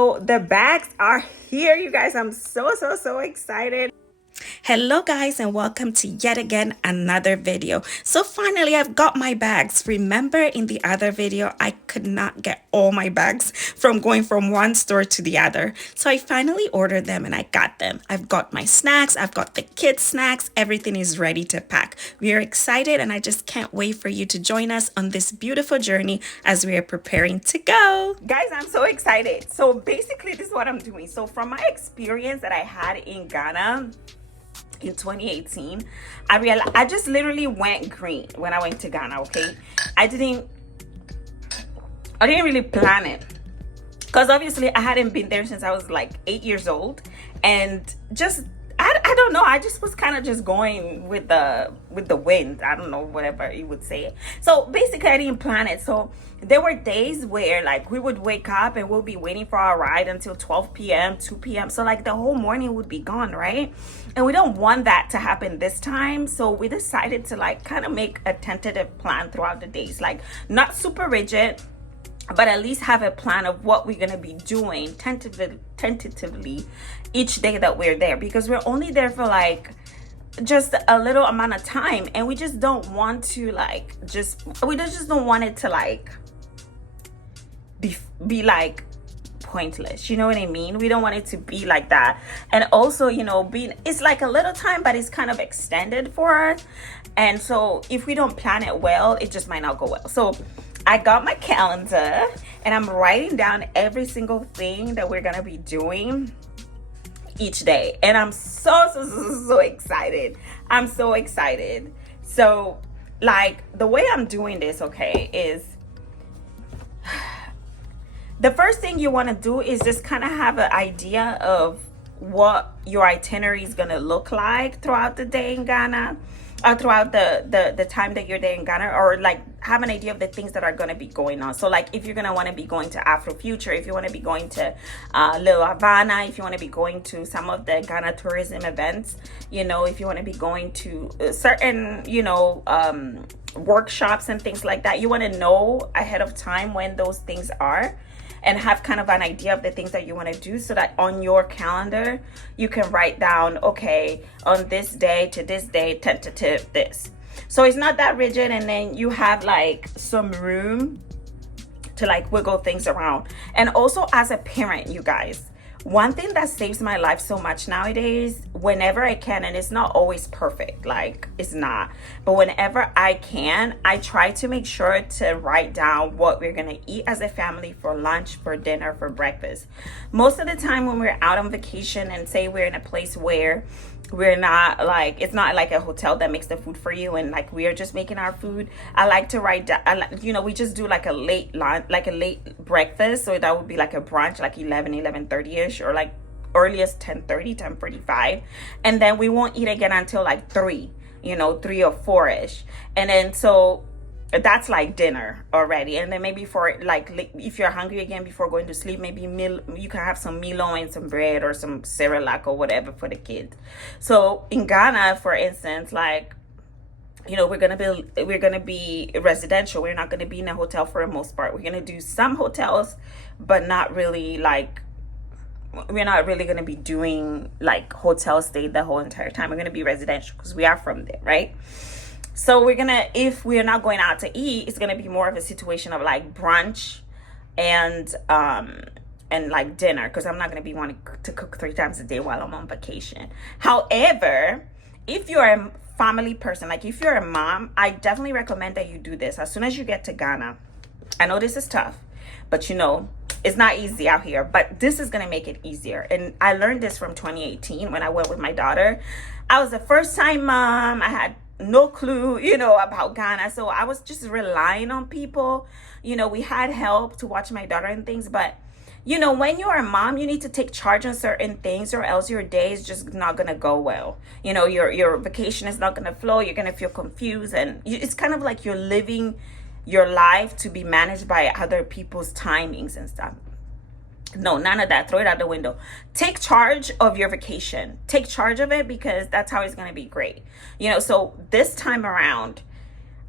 The bags are here, you guys. I'm so excited. Hello guys, and welcome to yet again another video. So finally I've got my bags. Remember in the other video I could not get all my bags from going from one store to the other. So I finally ordered them and I got them. I've got my snacks, I've got the kids snacks, everything is ready to pack. We are excited and I just can't wait for you to join us on this beautiful journey as we are preparing to go. Guys, I'm so excited. So basically this is what I'm doing. So from my experience that I had in Ghana in 2018, I realized I just literally went green when I went to Ghana. Okay, I didn't really plan it because obviously I hadn't been there since I was like 8 years old, and just I don't know, I just was kind of just going with the wind. I don't know, whatever you would say. So basically I didn't plan it. So there were days where like we would wake up and we'll be waiting for our ride until 12 p.m 2 p.m, so like the whole morning would be gone, right? And we don't want that to happen this time, so we decided to like kind of make a tentative plan throughout the days, like not super rigid, but at least have a plan of what we're going to be doing tentatively each day that we're there, because we're only there for like just a little amount of time, and we just don't want to like we just don't want it to like be like pointless, you know what I mean? We don't want it to be like that. And also, you know, it's like a little time, but it's kind of extended for us, and so if we don't plan it well, it just might not go well. So I got my calendar and I'm writing down every single thing that we're gonna be doing each day, and I'm so excited. I'm so excited. So like the way I'm doing this, okay, is the first thing you want to do is just kind of have an idea of what your itinerary is going to look like throughout the day in Ghana, or throughout the time that you're there in Ghana, or like have an idea of the things that are going to be going on. So like if you're going to want to be going to Afrofuture, if you want to be going to Little Havana, if you want to be going to some of the Ghana tourism events, you know, if you want to be going to certain, you know, workshops and things like that, you want to know ahead of time when those things are, and have kind of an idea of the things that you want to do, so that on your calendar you can write down, okay, on this day to this day, tentative this. So it's not that rigid, and then you have like some room to like wiggle things around. And also as a parent, you guys, one thing that saves my life so much nowadays, whenever I can, and it's not always perfect, like it's not, but whenever I can, I try to make sure to write down what we're gonna eat as a family for lunch, for dinner, for breakfast. Most of the time when we're out on vacation, and say we're in a place where we're not like, it's not like a hotel that makes the food for you and like we're just making our food, I like to write down, you know, we just do like a late lunch, like a late breakfast. So that would be like a brunch, like 11:30 ish, or like earliest 10:45, and then we won't eat again until like 3, you know, 3 or 4 ish. And then so that's like dinner already. And then maybe for like if you're hungry again before going to sleep, maybe you can have some Milo and some bread or some Cerelac or whatever for the kids. So in Ghana, for instance, like, you know, we're gonna be residential. We're not gonna be in a hotel for the most part. We're gonna do some hotels, but not really like, we're not really gonna be doing like hotel stay the whole entire time. We're gonna be residential because we are from there, right? So if we're not going out to eat, it's gonna be more of a situation of like brunch and like dinner, because I'm not gonna be wanting to cook 3 times a day while I'm on vacation. However, if you're a family person, like if you're a mom, I definitely recommend that you do this as soon as you get to Ghana. I know this is tough, but you know, it's not easy out here, but this is gonna make it easier. And I learned this from 2018 when I went with my daughter. I was a first time mom. I had no clue, you know, about Ghana, so I was just relying on people. You know, we had help to watch my daughter and things, but you know, when you're a mom, you need to take charge on certain things, or else your day is just not gonna go well. You know, your vacation is not gonna flow. You're gonna feel confused, and it's kind of like you're living your life to be managed by other people's timings and stuff. No, none of that. Throw it out the window. Take charge of your vacation. Take charge of it, because that's how it's going to be great. You know, so this time around,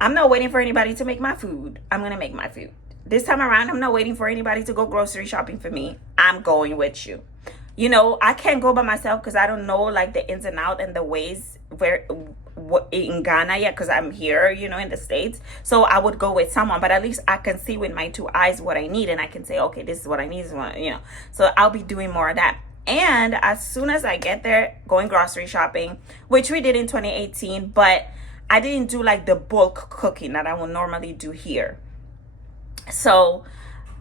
I'm not waiting for anybody to make my food. I'm going to make my food. This time around, I'm not waiting for anybody to go grocery shopping for me. I'm going with you. You know, I can't go by myself because I don't know like the ins and out and the ways where in Ghana yet, because I'm here, you know, in the States. So I would go with someone, but at least I can see with my two eyes what I need, and I can say, okay, this is what I need, this is what, you know. So I'll be doing more of that. And as soon as I get there, going grocery shopping, which we did in 2018, but I didn't do like the bulk cooking that I would normally do here. So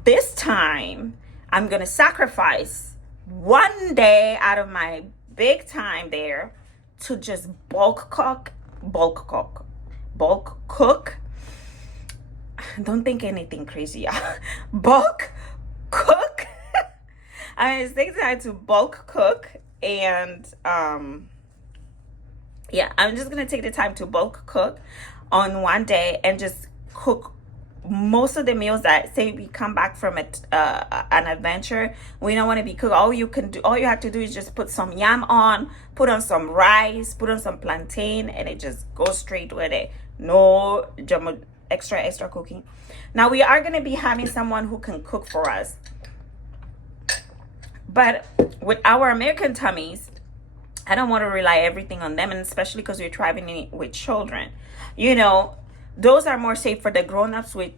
this time I'm gonna sacrifice one day out of my big time there to just bulk cook. Don't think anything crazy, y'all. Bulk cook. I mean, it's time to bulk cook, and yeah, I'm just gonna take the time to bulk cook on one day and just cook most of the meals that say we come back from an adventure. We don't want to be cooked. All you have to do is just put some yam on, put on some rice, put on some plantain, and it just goes straight with it. No extra cooking. Now we are going to be having someone who can cook for us, but with our American tummies, I don't want to rely everything on them, and especially because we're traveling with children, you know. Those are more safe for the grown-ups, with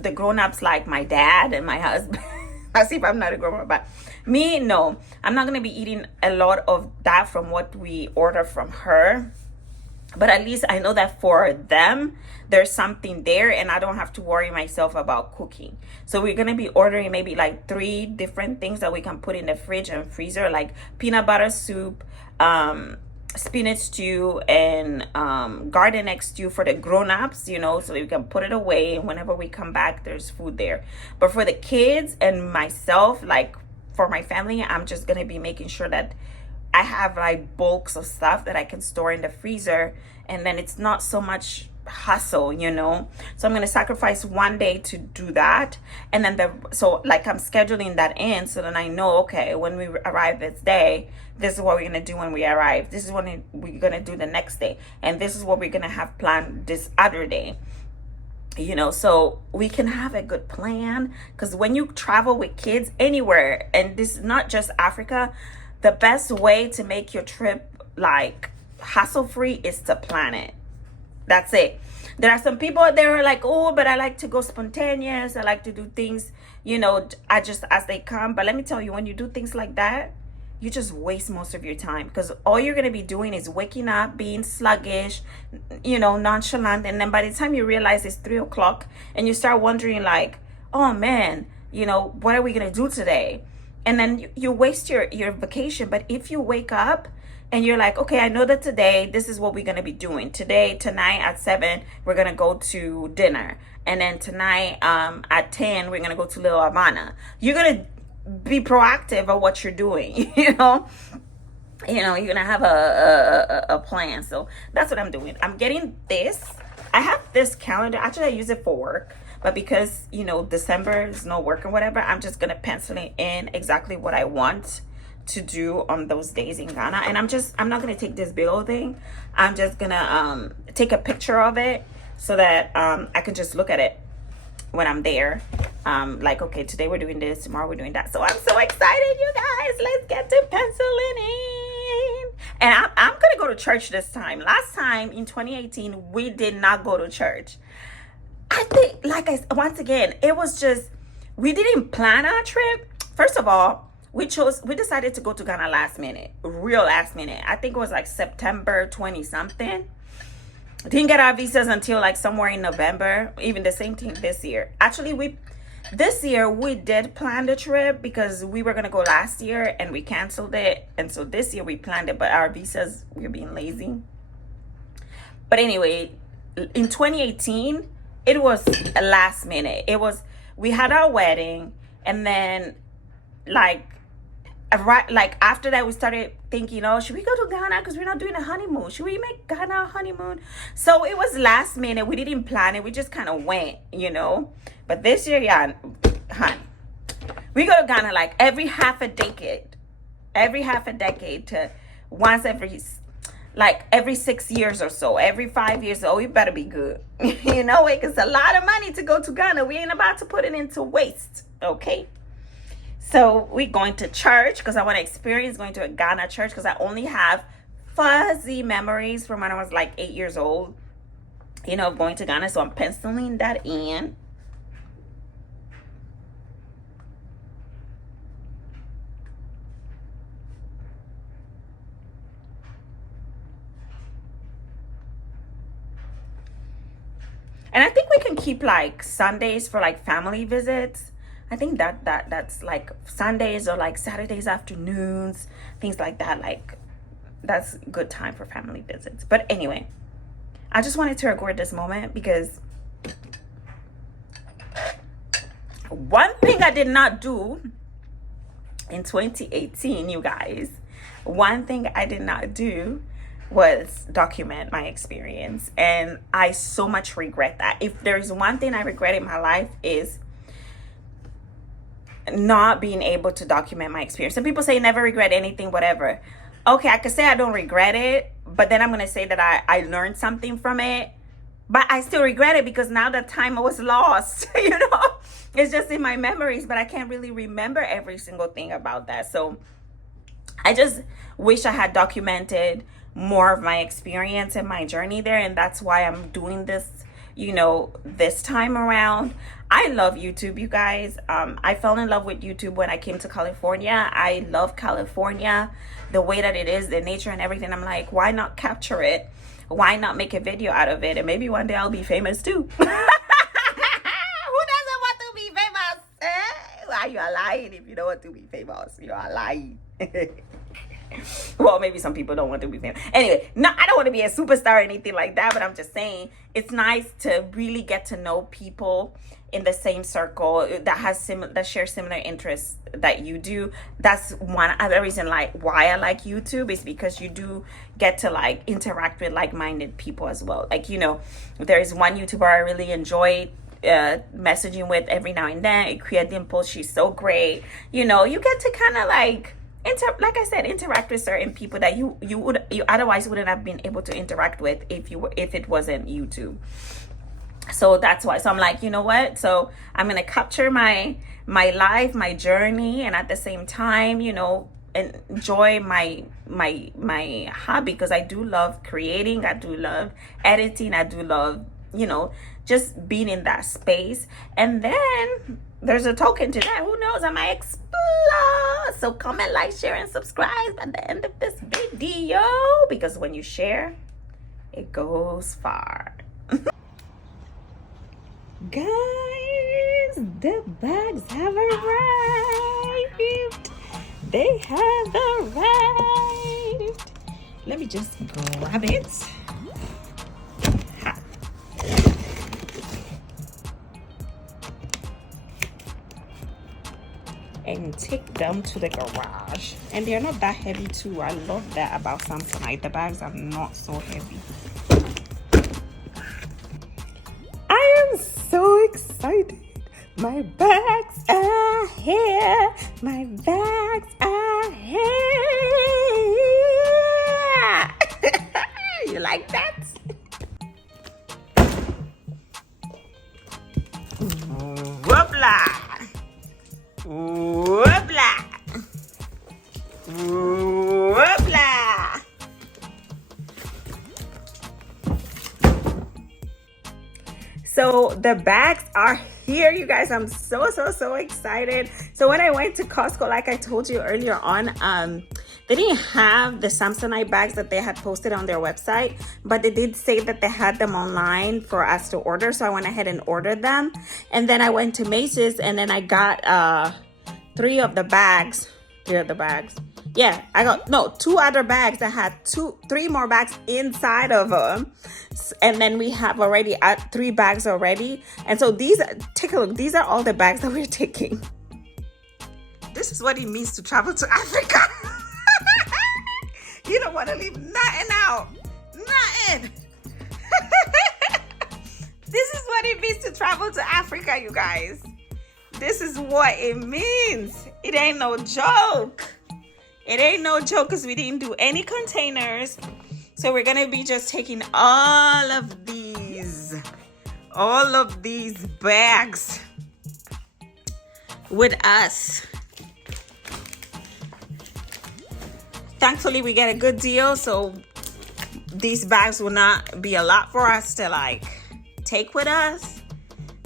the grown-ups like my dad and my husband. I see if I'm not a grown-up, but me, no. I'm not going to be eating a lot of that from what we order from her. But at least I know that for them, there's something there, and I don't have to worry myself about cooking. So we're going to be ordering maybe like 3 different things that we can put in the fridge and freezer, like peanut butter soup, spinach stew, and garden egg stew for the grown-ups, you know, so we can put it away, and whenever we come back there's food there. But for the kids and myself, like for my family, I'm just gonna be making sure that I have like bulks of stuff that I can store in the freezer, and then it's not so much hustle, you know. So I'm gonna sacrifice one day to do that, and then so like I'm scheduling that in so that I know, okay, when we arrive this day, this is what we're gonna do when we arrive, this is what we're gonna do the next day, and this is what we're gonna have planned this other day, you know, so we can have a good plan. Because when you travel with kids anywhere, and this is not just Africa, the best way to make your trip like hassle-free is to plan it. That's it. There are some people out there who are like, oh, but I like to go spontaneous. I like to do things, you know, I just as they come. But let me tell you, when you do things like that, you just waste most of your time, because all you're going to be doing is waking up, being sluggish, you know, nonchalant. And then by the time you realize it's 3 o'clock and you start wondering like, oh man, you know, what are we going to do today? And then you waste your vacation. But if you wake up and you're like, okay, I know that today, this is what we're going to be doing. Tonight at 7, we're going to go to dinner. And then tonight at 10, we're going to go to Little Havana. You're going to be proactive of what you're doing, you know. You're going to have a plan. So that's what I'm doing. I'm getting this. I have this calendar. Actually, I use it for work. But because, you know, December is no work or whatever, I'm just going to pencil in exactly what I want to do on those days in Ghana. And I'm not going to take this big old thing. I'm just going to take a picture of it so that I can just look at it when I'm there. Like, okay, today we're doing this, tomorrow we're doing that. So I'm so excited, you guys. Let's get to penciling in. And I'm going to go to church this time. Last time in 2018, we did not go to church. I think, once again, it was just, we didn't plan our trip. First of all, we decided to go to Ghana last minute, real last minute. I think it was like September 20 something. Didn't get our visas until like somewhere in November. Even the same thing this year. Actually, this year we did plan the trip because we were gonna go last year and we canceled it. And so this year we planned it, but our visas, we're being lazy. But anyway, in 2018, it was a last minute. We had our wedding, and then after that we started thinking, oh, should we go to Ghana because we're not doing a honeymoon? Should we make Ghana a honeymoon? So it was last minute. We didn't plan it. We just kind of went, you know. But this year, yeah, honey, we go to Ghana like every half a decade to once every, like every 6 years or so, every 5 years. Oh, you better be good. You know it, because a lot of money to go to Ghana. We ain't about to put it into waste. Okay. So we're going to church because I want to experience going to a Ghana church, because I only have fuzzy memories from when I was like 8 years old, you know, of going to Ghana. So I'm penciling that in. And I think we can keep like Sundays for like family visits. I think that's like Sundays or like Saturdays afternoons, things like that. Like that's good time for family visits. But anyway, I just wanted to record this moment because one thing I did not do in 2018, you guys, one thing I did not do was document my experience, and I so much regret that. If there's one thing I regret in my life, is not being able to document my experience. Some people say never regret anything, whatever. Okay, I could say I don't regret it, but then I'm gonna say that I learned something from it, but I still regret it because now that time was lost. You know, it's just in my memories, but I can't really remember every single thing about that. So I just wish I had documented more of my experience and my journey there, and that's why I'm doing this, you know, this time around. I love YouTube, you guys. I fell in love with YouTube when I came to California. I love California, the way that it is, the nature and everything. I'm like, why not capture it? Why not make a video out of it? And maybe one day I'll be famous too. Who doesn't want to be famous? Why you are lying if you don't want to be famous? You are lying. Well, maybe some people don't want to be famous. Anyway, no, I don't want to be a superstar or anything like that, but I'm just saying it's nice to really get to know people in the same circle that share similar interests that you do. That's one other reason like why I like YouTube, is because you do get to like interact with like-minded people as well. Like, you know, there's one YouTuber I really enjoy messaging with every now and then, Ikea Dimple. She's so great. You know, you get to kind of like interact with certain people that you otherwise wouldn't have been able to interact with if it wasn't YouTube. So that's why. So I'm like, you know what? So I'm gonna capture my life, my journey, and at the same time, you know, enjoy my hobby, because I do love creating, I do love editing, I do love, you know, just being in that space. And then there's a token to that. Who knows? I might explode. So comment, like, share, and subscribe at the end of this video, because when you share, it goes far. Guys, the bags have arrived. They have arrived. Let me just grab it. Ha. And take them to the garage. And they're not that heavy too. I love that about Samsonite. The bags are not so heavy. I am so excited. My bags are here. My bags are here. You like that? Whoopla. Whoopla. Whoopla. So the bags are here, you guys. I'm so excited. So when I went to Costco, like I told you earlier on, they didn't have the Samsonite bags that they had posted on their website, but they did say that they had them online for us to order. So I went ahead and ordered them. And then I went to Macy's, and then I got three of the bags. Yeah, I got two other bags that had three more bags inside of them. And then we have already 3 bags already. And so take a look. These are all the bags that we're taking. This is what it means to travel to Africa. You don't want to leave nothing out. Nothing. This is what it means to travel to Africa, you guys. This is what it means. It ain't no joke. It ain't no joke, because we didn't do any containers. So we're gonna be just taking all of these bags with us. Thankfully, we get a good deal, so these bags will not be a lot for us to like take with us.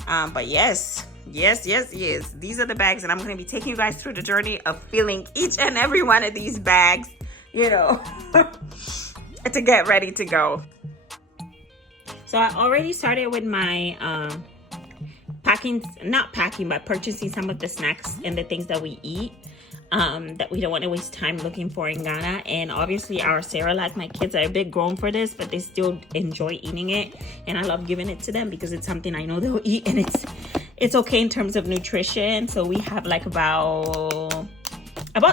But yes, these are the bags, and I'm going to be taking you guys through the journey of filling each and every one of these bags, you know, to get ready to go. So I already started with my purchasing some of the snacks and the things that we eat, that we don't want to waste time looking for in Ghana. And obviously our Cerelac, my kids are a bit grown for this, but they still enjoy eating it, and I love giving it to them because it's something I know they'll eat, and it's okay in terms of nutrition. So we have like about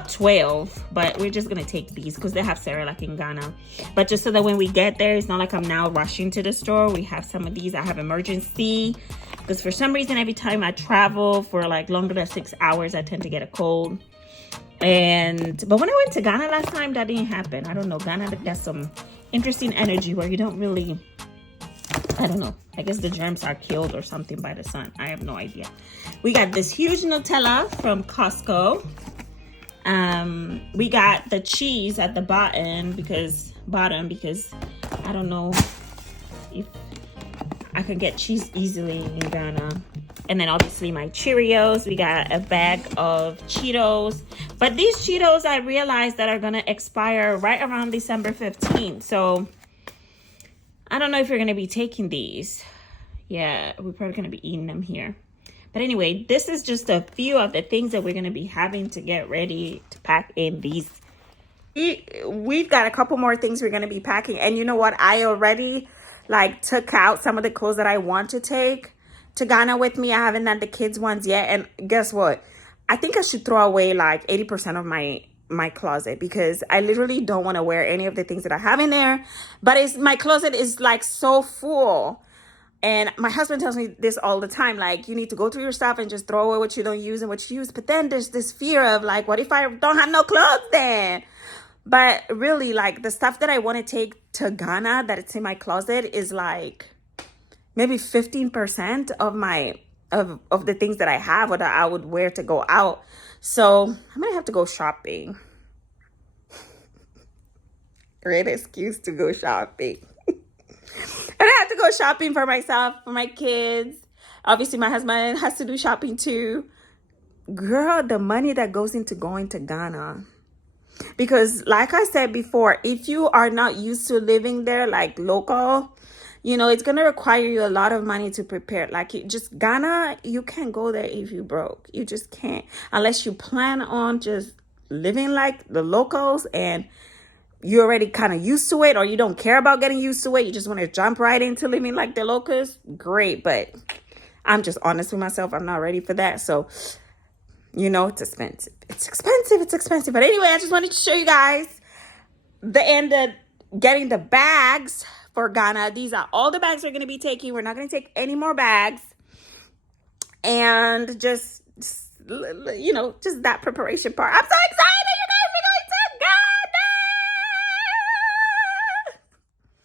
12, but we're just gonna take these because they have Cerelac in Ghana. But just so that when we get there, it's not like I'm now rushing to the store. We have some of these. I have emergency because for some reason every time I travel for like longer than 6 hours, I tend to get a cold. But when I went to Ghana last time, that didn't happen. I don't know, Ghana has some interesting energy where you don't really, I don't know, I guess the germs are killed or something by the sun. I have no idea. We got this huge Nutella from Costco. We got the cheese at the bottom because I don't know if I can get cheese easily in Ghana. And then obviously my Cheerios. We got a bag of Cheetos. But these Cheetos, I realized that are gonna expire right around December 15th. So I don't know if you're gonna be taking these. Yeah, we're probably gonna be eating them here. But anyway, this is just a few of the things that we're gonna be having to get ready to pack in these. We've got a couple more things we're gonna be packing. And you know what? I already like took out some of the clothes that I want to take to Ghana with me. I haven't done the kids ones yet. And guess what? I think I should throw away like 80% of my closet because I literally don't want to wear any of the things that I have in there. But my closet is like so full. And my husband tells me this all the time, like, you need to go through your stuff and just throw away what you don't use and what you use. But then there's this fear of like, what if I don't have no clothes then? But really, like, the stuff that I want to take to Ghana that it's in my closet is like maybe 15% of the things that I have or that I would wear to go out. So I might have to go shopping. Great excuse to go shopping. And I have to go shopping for myself, for my kids. Obviously, my husband has to do shopping too. Girl, the money that goes into going to Ghana. Because like I said before, if you are not used to living there like local, you know, it's going to require you a lot of money to prepare. Like Ghana, you can't go there if you broke. You just can't. Unless you plan on just living like the locals and you're already kind of used to it, or you don't care about getting used to it. You just want to jump right into living like the locals. Great. But I'm just honest with myself. I'm not ready for that. So, you know, it's expensive. It's expensive. But anyway, I just wanted to show you guys the end of getting the bags for Ghana. These are all the bags we're going to be taking. We're not going to take any more bags. And just, you know, just that preparation part. I'm so excited.